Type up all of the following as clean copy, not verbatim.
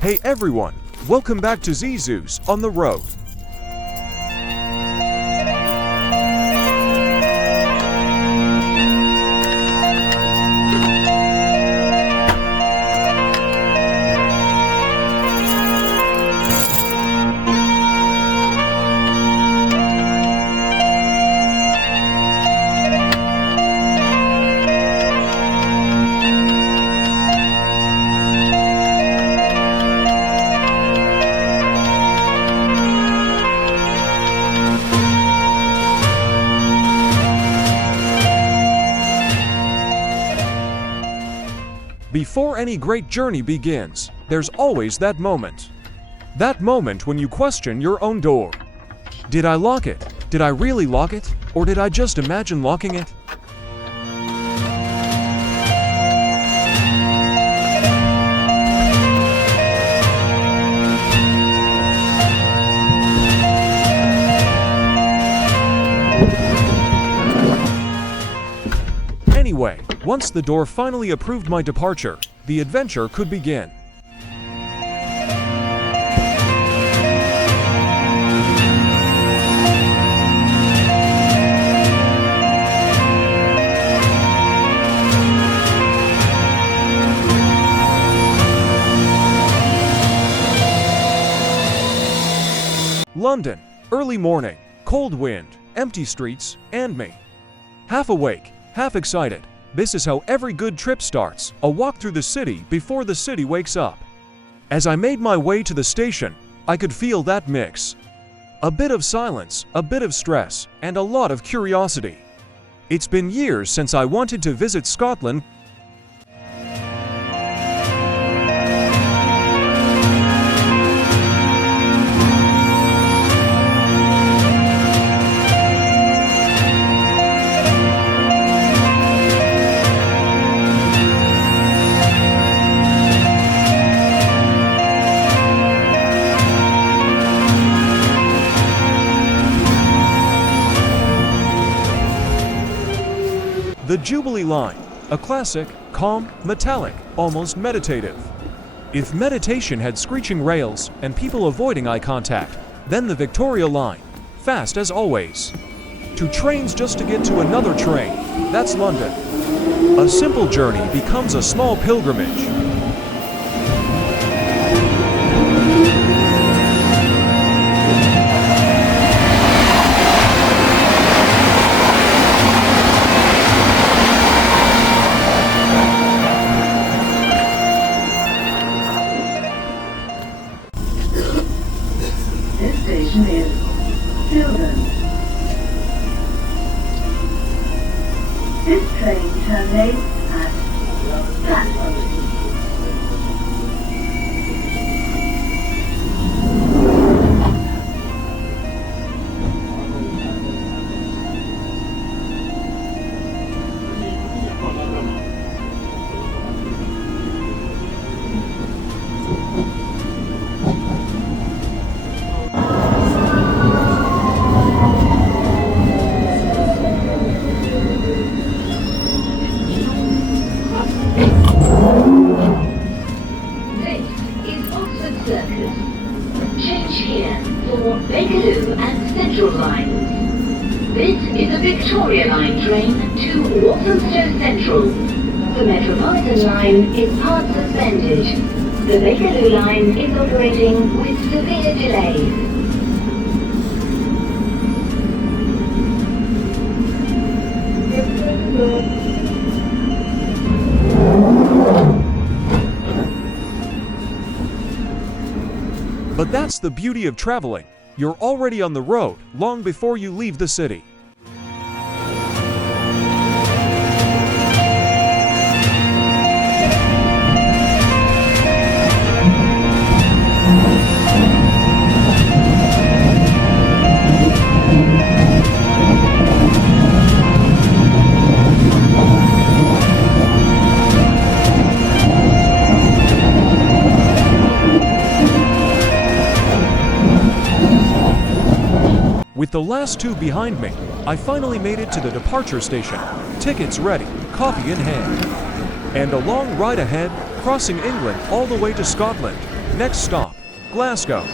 Hey everyone, welcome back to Zizou's on the Road. Before any great journey begins, there's always that moment. That moment when you question your own door. Did I lock it? Did I really lock it? Or did I just imagine locking it? Anyway, once the door finally approved my departure, the adventure could begin. London, early morning, cold wind, empty streets, and me. Half awake, half excited. This is how every good trip starts, a walk through the city before the city wakes up. As I made my way to the station, I could feel that mix. A bit of silence, a bit of stress, and a lot of curiosity. It's been years since I wanted to visit Scotland. The Jubilee Line, a classic, calm, metallic, almost meditative. If meditation had screeching rails and people avoiding eye contact, then the Victoria Line, fast as always. 2 trains just to get to another train, that's London. A simple journey becomes a small pilgrimage. This station is Kirvano. This train terminates at Glasgow. Change here for Bakerloo and Central lines. This is a Victoria Line train to Walthamstow Central. The Metropolitan line is part suspended. The Bakerloo line is operating with severe delays. But that's the beauty of traveling. You're already on the road long before you leave the city. With the last 2 behind me, I finally made it to the departure station, tickets ready, coffee in hand. And a long ride ahead, crossing England all the way to Scotland. Next stop, Glasgow.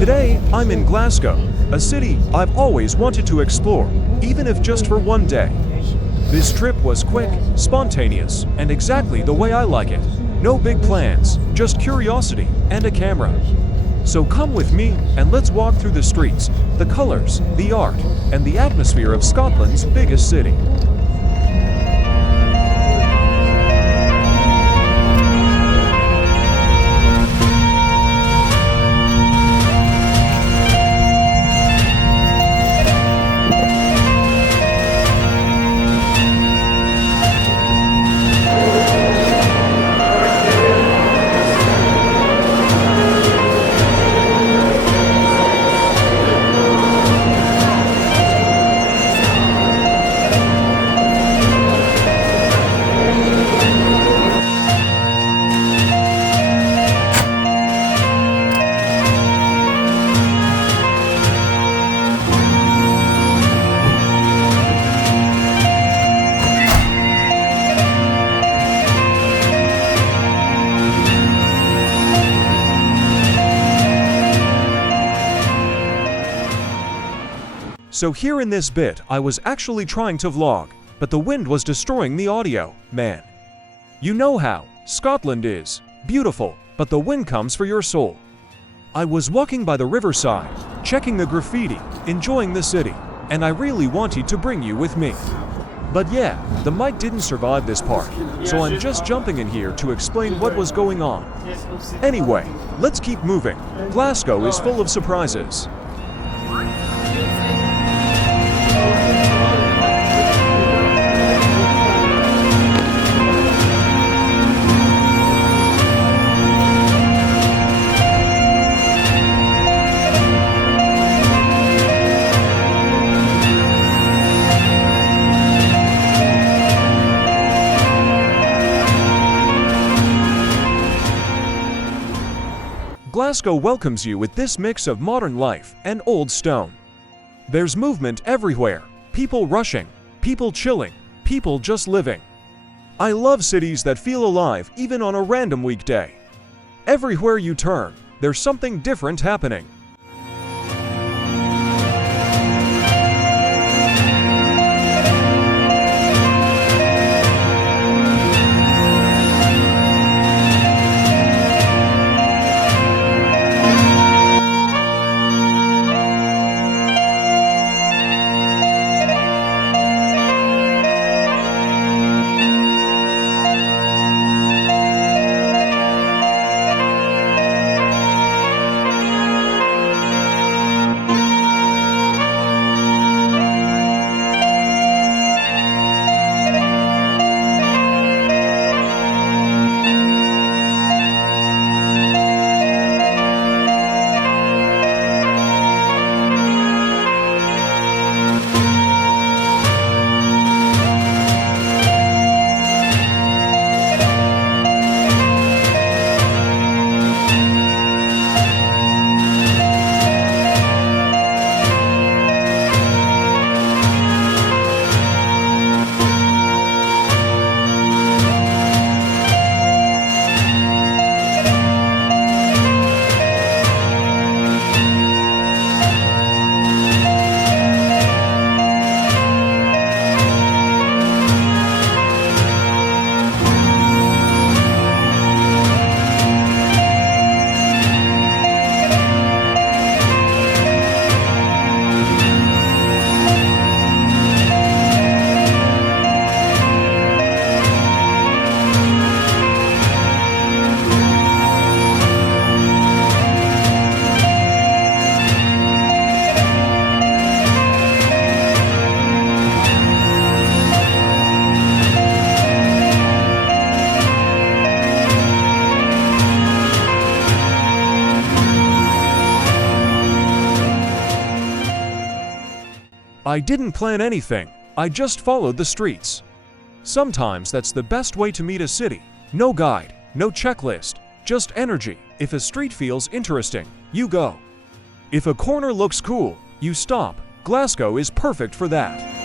Today, I'm in Glasgow, a city I've always wanted to explore, even if just for one day. This trip was quick, spontaneous, and exactly the way I like it. No big plans, just curiosity and a camera. So come with me and let's walk through the streets, the colors, the art, and the atmosphere of Scotland's biggest city. So here in this bit, I was actually trying to vlog, but the wind was destroying the audio, man. You know how Scotland is beautiful, but the wind comes for your soul. I was walking by the riverside, checking the graffiti, enjoying the city, and I really wanted to bring you with me. But yeah, the mic didn't survive this part, so I'm just jumping in here to explain what was going on. Anyway, let's keep moving. Glasgow is full of surprises. Glasgow welcomes you with this mix of modern life and old stone. There's movement everywhere, people rushing, people chilling, people just living. I love cities that feel alive even on a random weekday. Everywhere you turn, there's something different happening. I didn't plan anything, I just followed the streets. Sometimes that's the best way to meet a city. No guide, no checklist, just energy. If a street feels interesting, you go. If a corner looks cool, you stop. Glasgow is perfect for that.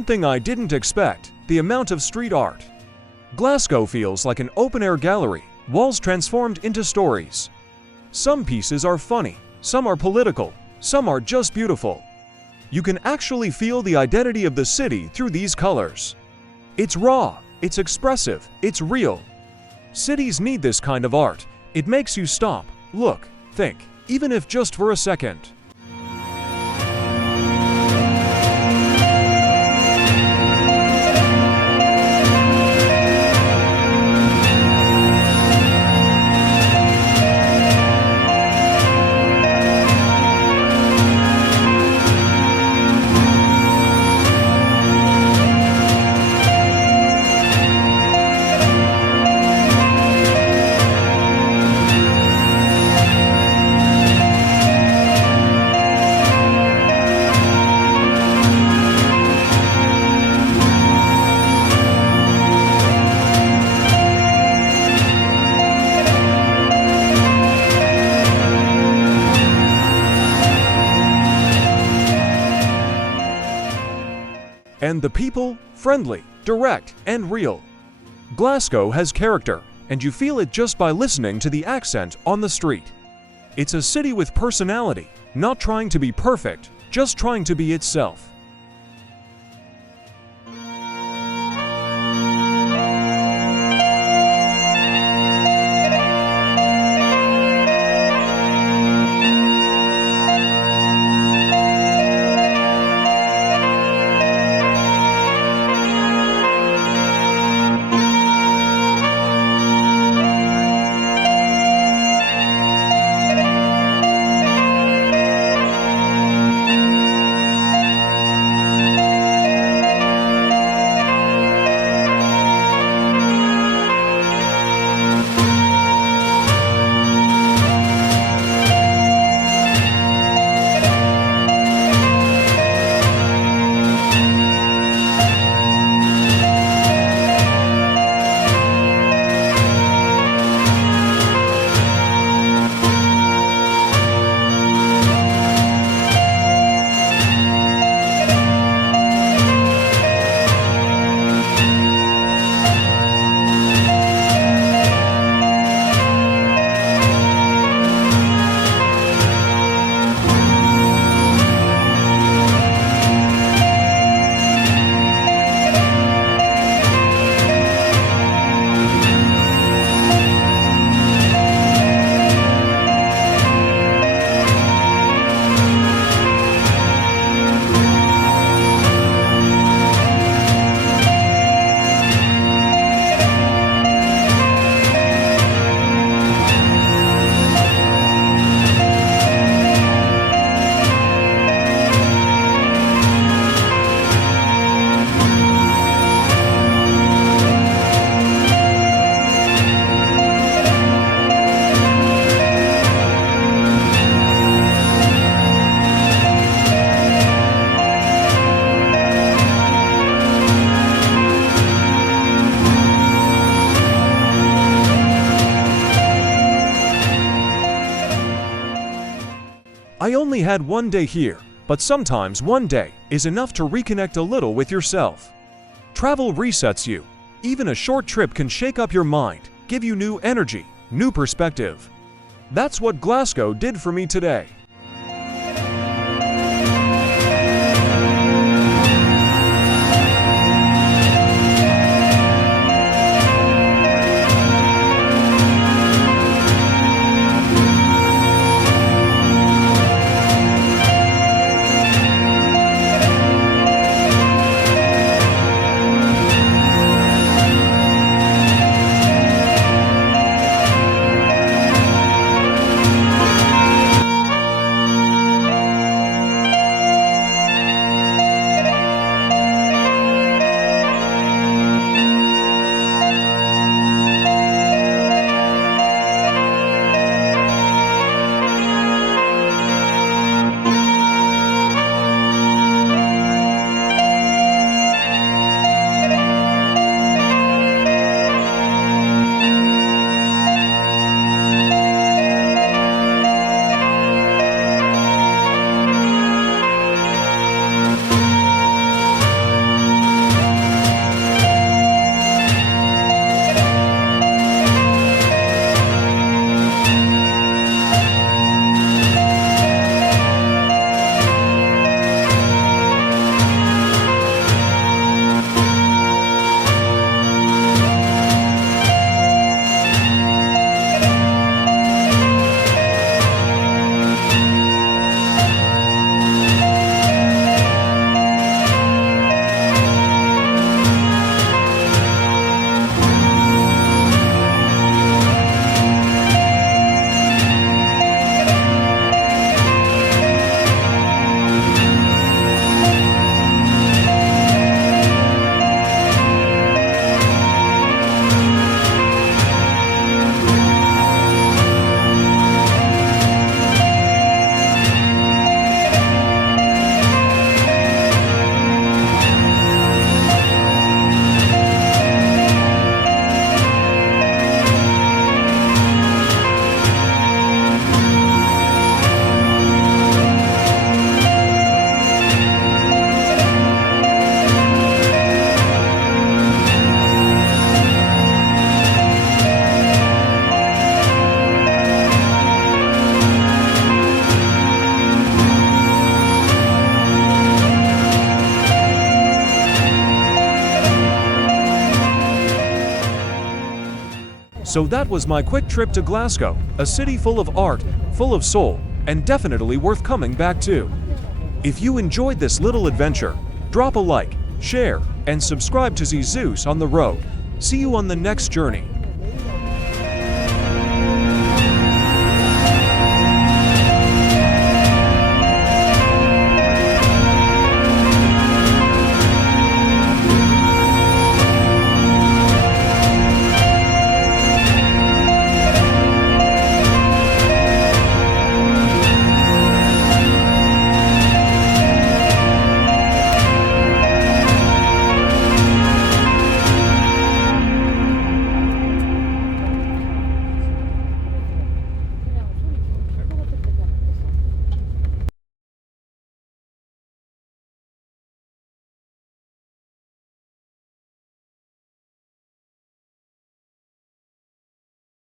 one thing I didn't expect, the amount of street art. Glasgow feels like an open-air gallery, walls transformed into stories. Some pieces are funny, some are political, some are just beautiful. You can actually feel the identity of the city through these colors. It's raw, it's expressive, it's real. Cities need this kind of art. It makes you stop, look, think, even if just for a second. And the people, friendly, direct, and real. Glasgow has character, and you feel it just by listening to the accent on the street. It's a city with personality, not trying to be perfect, just trying to be itself. I only had one day here, but sometimes one day is enough to reconnect a little with yourself. Travel resets you. Even a short trip can shake up your mind, give you new energy, new perspective. That's what Glasgow did for me today. So that was my quick trip to Glasgow, a city full of art, full of soul, and definitely worth coming back to. If you enjoyed this little adventure, drop a like, share, and subscribe to Zeus on the Road. See you on the next journey.